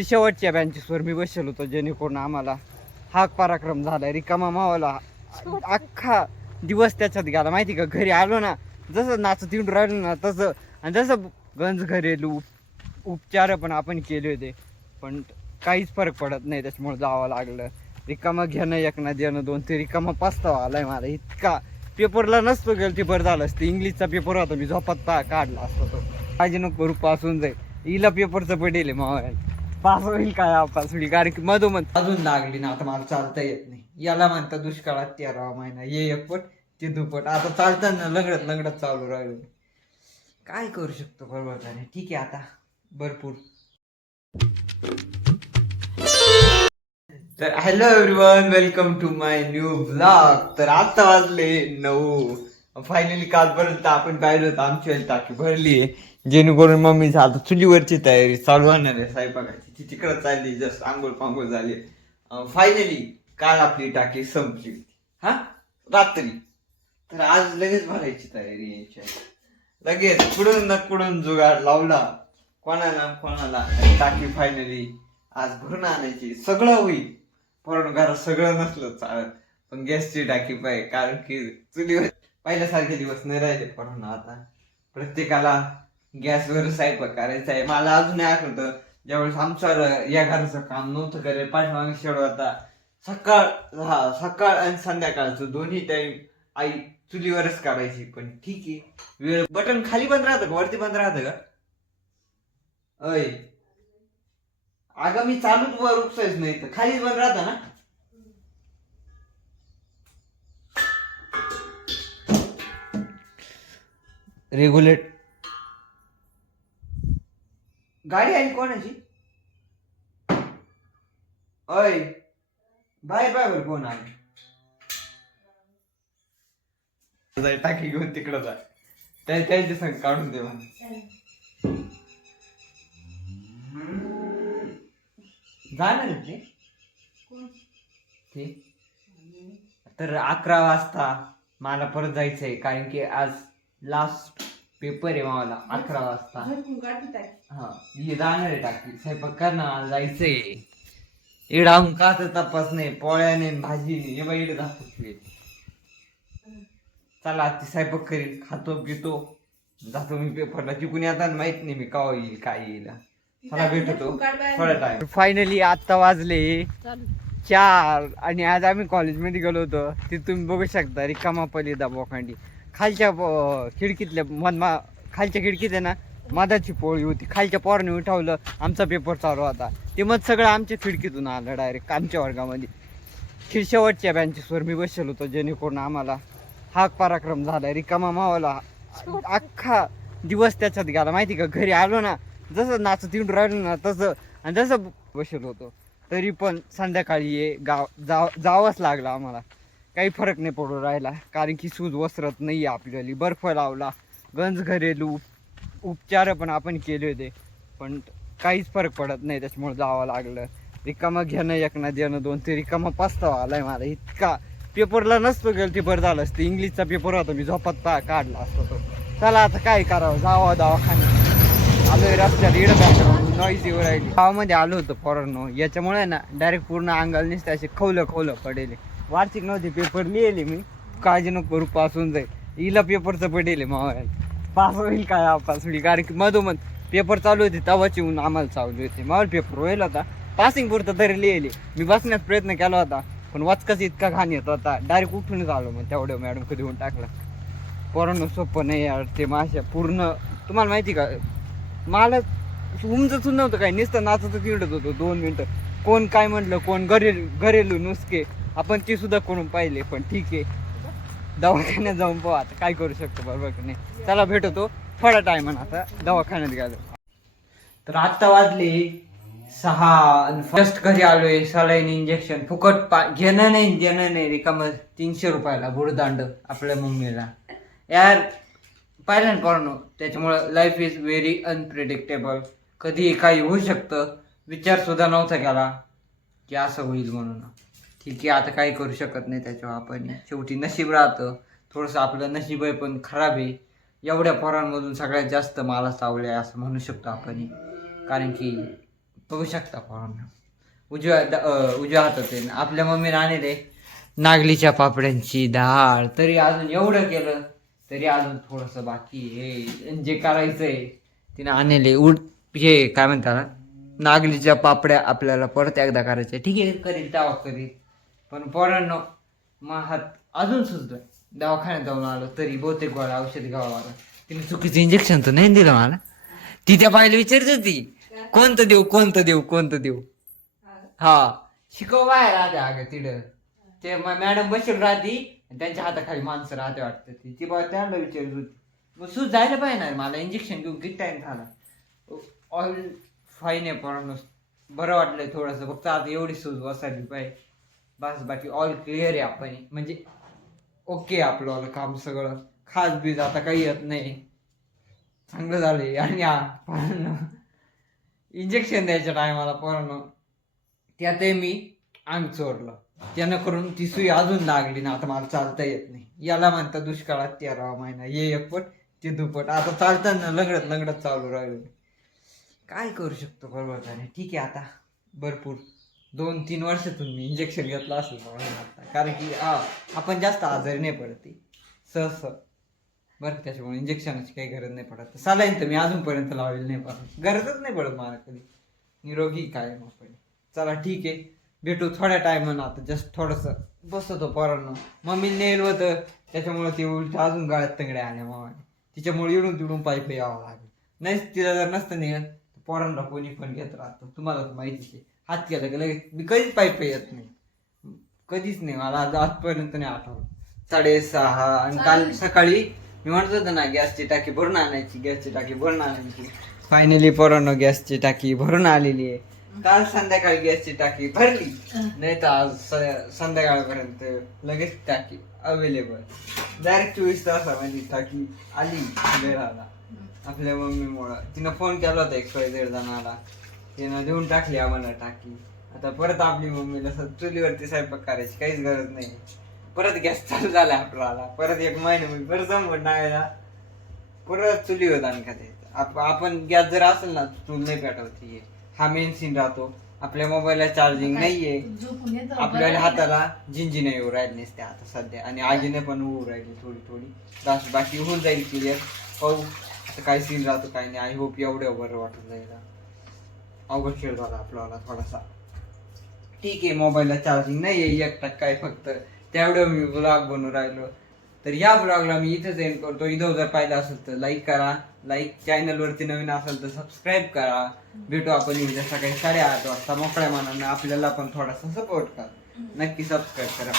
शेवटच्या बेंचेसवर मी बसलो होतो, जेणेकरून आम्हाला हा पराक्रम झाला. रिकामा मावाला अख्खा दिवस त्याच्यात गेला माहिती का. घरी आलो ना, जसं नाचत येऊन राहिलो ना तसं, आणि जसं गंज घरेलू उपचार पण आपण केले होते, पण काहीच फरक पडत नाही. त्याच्यामुळे जावं लागलं. रिकामा घेणं एक ना देणं दोन, ते रिकामा पस्तावा आलाय मला इतका. पेपरला नसतो गेलो ते बरं झालं असतं. इंग्लिशचा पेपर होता, मी झोपात काढला असतो तो. माझी नको रूप असून जाईल. हिला पेपरचं पडेल मावायला, पास होईल काय पास होईल, कारण की मधोमध अजून लागली ना. आता मला चालता येत नाही. याला म्हणता दुष्काळात 13वा महिना, ये एकपट ते दुपट. आता चालताना लंगडत लंगडत चालू राहिलो. काय करू शकतो बरोबर का नाही. ठीक आहे, आता भरपूर. तर hello everyone, welcome to my new blog. तर आता वाजले 9. फायनली कालपर्यंत आपण पाहिलं होतं आमची टाकी भरली आहे, जेणेकरून मम्मीची आता चुलीवरची तयारी चालू होणार आहे स्वयंपाकाची. ती तिकडं चालली, जस्ट आंघोळ पांघोळ झाली. फायनली काल आपली टाकी संपली हा रात्री. तर आज लगेच भरायची तयारी यायची. लगेच कुठून ना कुठून जुगाड लावला, कोणाला टाकी फायनली आज भरून आणायची. सगळं होईल, पण घरात सगळं नसलं चालत, पण गॅसची टाकी पाहिजे. कारण की चुलीवर पहिल्यासारखे दिवस नाही राहिले. पण आता प्रत्येकाला गॅसवर स्वयंपाक करायचा आहे. मला अजून आठवतं ज्यावेळेस आमचं या घराचं काम नव्हतं करेल, पाठीमागे शेड होता. सकाळ आणि संध्याकाळचं दोन्ही टाइम आई चुलीवरच काढायची. पण ठीक आहे, वेळ बटन खाली बंद राहतं का वरती बंद राहतं का? अय अगं मी चालूच वर उपसायच नाही तर खालीच बंद राहतं ना. रेग्युलेट गाडी आहे कोणाची? अय बाहेर बाहेर कोण आहे? टाकी घेऊन तिकडं जा, त्याच्या संग काढून दे मला. जाणार आहे ते तर 11 वाजता मला परत जायचंय, कारण की आज लास्ट पेपर आहे मला 11 वाजता. हा ही जाणार आहे टाकी स्वयंपाक करणार, जायचंय. इडाहून का तर तपास नाही, पोळ्याने भाजी हे बाई इकडे दाखवते. चला ती स्वयंपाक करील, खातो पितो जातो मी पेपरला. तिकून येताना माहित नाही मी का येईल काय येईल. चला भेटतो थोडा टाइम. फायनली आता वाजले 4 आणि आज आम्ही कॉलेजमध्ये गेलो होतो. ते तुम्ही बघू शकता रिकामा पली दाबोखांडी. खालच्या खिडकीतल्या खालच्या खिडकीत आहे ना मधाची पोळी होती. खालच्या पोराने उठवलं, आमचा पेपर चालू होता. ते मग सगळं आमच्या खिडकीतून आलं डायरेक्ट आमच्या वर्गामध्ये. शेवटच्या बेंचेसवर मी बसलो होतो, जेणेकरून आम्हाला हा पराक्रम झाला. रिकामा मावाला अख्खा दिवस त्याच्यात गेला माहिती का. घरी आलो ना, जसं नाचत येऊन राहिलो ना तसं, आणि जसं बसलो होतो तरी पण संध्याकाळी जावंच लागलं आम्हाला. काही फरक नाही पडू राहिला, कारण की सूज वसरत नाही आपल्याला. बर्फ लावला, गंज घरेलू उपचार पण आपण केले होते, पण काहीच फरक पडत नाही. त्याच्यामुळे जावं लागलं. रिकामा घेणं एक ना देणं दोन, ते रिकामा पस्तावा आलाय मला इतका. पेपरला नसतो गेलो ते बरं झालं असतं. इंग्लिशचा पेपर होता, मी झोपात काढला असतो तो. चला आता काय करावं, जावं दवाखान्यात. आलोय रस्त्यात, इकडं बॅकग्राऊंड नॉईज येऊ राहिली. गावामध्ये आलो होतो पोरांनो, याच्यामुळे ना डायरेक्ट पूर्ण अंगाला नुसते असे खवलं पडेल. वार्षिक नव्हते पेपर लिहिले मी, काळजी नको करू, पास होऊन जाईल. हिला पेपरचं पडेल मावायला, पास होईल काय पास होईल, कारण की मधोमध पेपर चालू होते तेव्हाच येऊन आम्हाला चालू होते. मावळ पेपर होईल होता, पासिंग पुरतं तरी लिहिले मी. बसण्यात प्रयत्न केला होता, पण वाचकाच इतका घाण येत होता, डायरेक्ट उठूनच आलो. मग तेवढं मॅडम कधी होऊन टाकला. पोरांनो सोपं नाही यार ते. माश्या पूर्ण तुम्हाला माहिती का, मला उमजत नव्हतं काय, नुसतं नाचतच चिडत होतो 2 मिनिटं. कोण काय म्हटलं, कोण घरेलू नुसके आपण ते सुद्धा करून पाहिले. पण ठीक आहे, दवाखान्यात जाऊन पाहू आता काय करू शकतो, बरोबर की नाही. चला भेटतो थोडा टाइम आता दवाखान्यात गेलो. तर आत्ता वाजले 6, फर्स्ट घरी आलोय. सलाईन इंजेक्शन फुकट घेणं नाही देणं नाही, रिकाम 300 रुपयाला बुडदांड आपल्या मम्मीला यार. पाहिलं ना पोरांनो, त्याच्यामुळं लाईफ इज व्हेरी अनप्रिडिक्टेबल. कधी काही होऊ शकतं. विचार सुद्धा नव्हता केला की असं होईल म्हणून. ठीक आहे, आता काही करू शकत नाही त्याच्यावर आपण. शेवटी नशीब राहतं. थोडंसं आपलं नशीब आहे पण खराब आहे. एवढ्या पोरांमधून सगळ्यात जास्त मला चावलं आहे असं म्हणू शकतो आपण, कारण की बघू शकता पोरांना उजव्या हातात आहे. आपल्या मम्मीने आणले नागलीच्या पापड्यांची डाळ. तरी अजून एवढं केलं तरी अजून थोडंसं बाकी आहे. जे करायचंय तिने आणले हे काय म्हणतात नागलीच्या पापड्या आपल्याला परत एकदा करायच्या. ठीक आहे करील तेव्हा करील. पण पोरांनो मग हात अजून सुचलं. दवाखान्यात जाऊन आलो तरी बहुतेक गोळ्या औषध घ्यावं आलं. तिने चुकीचं इंजेक्शन तर नाही दिलं मला. ती त्या बाईला विचारत होती कोणतं देऊ. हा शिकव बाहेर राहते अगं तिथं. ते मॅडम बसेल राहती त्यांच्या हाताखाली माणसं राहते वाटतं. ती बा त्यांना विचारत होती. मग सूज जायला पाहिजे ना मला. इंजेक्शन घेऊन किती टाइम झाला. ऑल फाईन आहे पोरांनो. बरं वाटलंय थोडंसं. फक्त आता एवढी सूज बसायला पाहिजे बस. बाकी ऑल क्लिअर आहे. आपण म्हणजे ओके आपलं काम सगळं. खास बीज आता काही येत नाही. चांगलं झालंय. आणि पोरांनो इंजेक्शन द्यायच्या टायमाला पोरांनो त्यातही मी अंग चोरलं. त्यानं करून ती सुई अजून लागली ना. आता मला चालता येत नाही. याला म्हणतात दुष्काळात 13वा महिना. ये एकपट ते दुपट. आता चालताना लंगडत चालू राहिलो. काय करू शकतो बरोबर का नाही. ठीक आहे आता भरपूर 2-3 वर्षातून मी इंजेक्शन घेतलं असेल आता. कारण की आपण जास्त आजारी नाही पडत सहज बरं. त्याच्यामुळे इंजेक्शनाची काही गरज नाही पडत. सलाईन तर मी अजूनपर्यंत लावलेली नाही पडत. गरजच नाही पडत मला कधी. निरोगी काय मग. चला ठीक आहे भेटू थोड्या टायमानं. आता जस्ट थोडंसं बसतो पोरांनो. मम्मी नेल होतं त्याच्यामुळे ती उलट अजून गाळ्यात तंगड्या आल्या मामाने. तिच्यामुळे इडून तिडून पायी यावं लागेल. नाही तिला जर नसतं निघत पोरांना कोणी पण घेत राहतो. तुम्हाला तर माहितीच आहे. हात केला की लगेच मी कधीच पायी येत नाही. कधीच नाही. मला आजपर्यंत नाही आठवलं. 6:30 आणि काल सकाळी मी म्हणत होतो ना गॅसची टाकी भरून आणायची. फायनली पोरांनो गॅसची टाकी भरून आलेली आहे. काल संध्याकाळी गॅसची टाकी भरली. नाही तर आज संध्याकाळपर्यंत लगेच टाकी अवेलेबल. डायरेक्ट 24 तासामध्ये टाकी आली घराला. आपल्या मम्मीमुळं तिनं फोन केला होता XYZ जणाला. तिनं देऊन टाकली आम्हाला टाकी. आता परत आपली मम्मीला चुलीवरती स्वयंपाक करायची काहीच गरज नाही. परत गॅस चालू झाला आपल्याला. परत 1 महिन्यामध्ये परत जमवून टाकायला परत चुलीवर आणखा द्यायचं. आपण गॅस जर असेल ना चूल नाही पेटवती. हा मेन सीन राहतो. आपल्या मोबाईलला चार्जिंग नाहीये. आपल्याला हाताला जिंजी नाही येऊ राहिली नसते आता सध्या. आणि आगीने पण होऊ राहिली थोडी. बाकी होऊन जाईल क्लिअर. पाहू आता काय सीन राहतो काय नाही. आय होप एवढं बरं वाटून जाईल. अवघड खेळ झाला आपल्याला थोडासा. ठीक आहे मोबाईलला चार्जिंग नाही आहे 1% आहे फक्त. तेवढं मी ब्लॉग बनवून राहिलो. तर या ब्लॉगला मी इथेच एंड करतो. इथं जर पाहिलं असेल तर लाईक करा. चॅनलवरती नवीन असेल तर सबस्क्राईब करा. भेटू आपण उद्या सकाळी 8:30 वाजता मोकळ्या मनानं. आपल्याला पण थोडासा सपोर्ट करा. नक्की सबस्क्राईब करा.